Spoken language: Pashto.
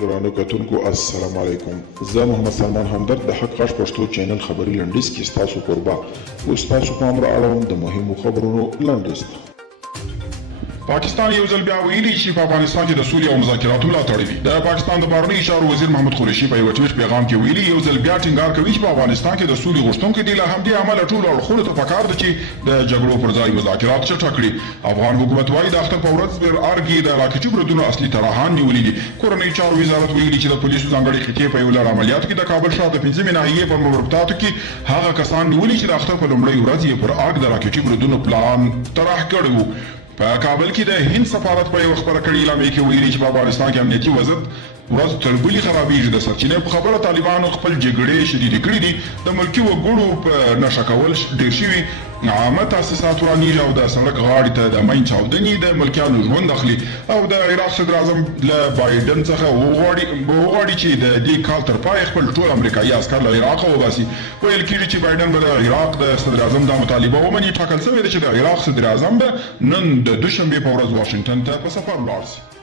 درانه کتونکو السلام علیکم. زه محمد سلمان همدرد د حق غږ پښتو چینل خبري لنډیز کې ستاسو کوربه اوس تاسو پام را اړوم د مهمو خبرونو لنډیز ته. پاکستان یو ځل بیا ویلي چې په افغانستان کې د سولې او مذاکراتو ملاتړ کوي. د پاکستان د بهرنیو چارو وزیر محمد قریشي په یو ټویټ پیغام کې ویلي یو ځل بیا ټینګار کوي چې په افغانستان کې د سولې غوښتونکي دي، له همدې امله ټولو اړخونو ته پکار ده چې د جګړو پر ځای مذاکرات چټک کړي. افغان حکومت وايي د اختر په ورځ پر ارګي د راکټي بریدونو اصلي طرحان نیولي دي. کورنیو چارو وزارت ویلي چې د پولیسو ځانګړي خطې په یو لړ عملیاتو کې د کابل ښار د 15 ناحیې په مربوطاتو کې هغه کسان نیولي چې د اختر په لومړۍ ورځ یې پر ارګ د راکټي بریدونو پلان طرح کړی و. په کابل کې د هند سفارت په یو خبره کړې اعلامیه کې ویلي چې په افغانستان کې امنیتي وضعیت ورځ تر بلې خرابېږي. د سرچینې په خبره طالبانو خپل جګړې شدیدې کړې دي. د ملکي وګړو په نشه کول ډېر شوي، عامه تاسیسات ورانېږي او د سړک غاړې ته د مین چاودنې د ملکیانو ژوند اخلي. او د عراق صدر اعظم له بایدن څخه وغواړي چې د دې کال تر پای خپل ټول امریکایي عسکر له عراقه وباسي. ویل کېږي چې بایدن به د عراق د صدر اعظم دا مطالبه ومني. ټاکل شوې ده چې د عراق صدر اعظم به نن د دوشنبې په ورځ واشنګټن ته په سفر ولاړ شي.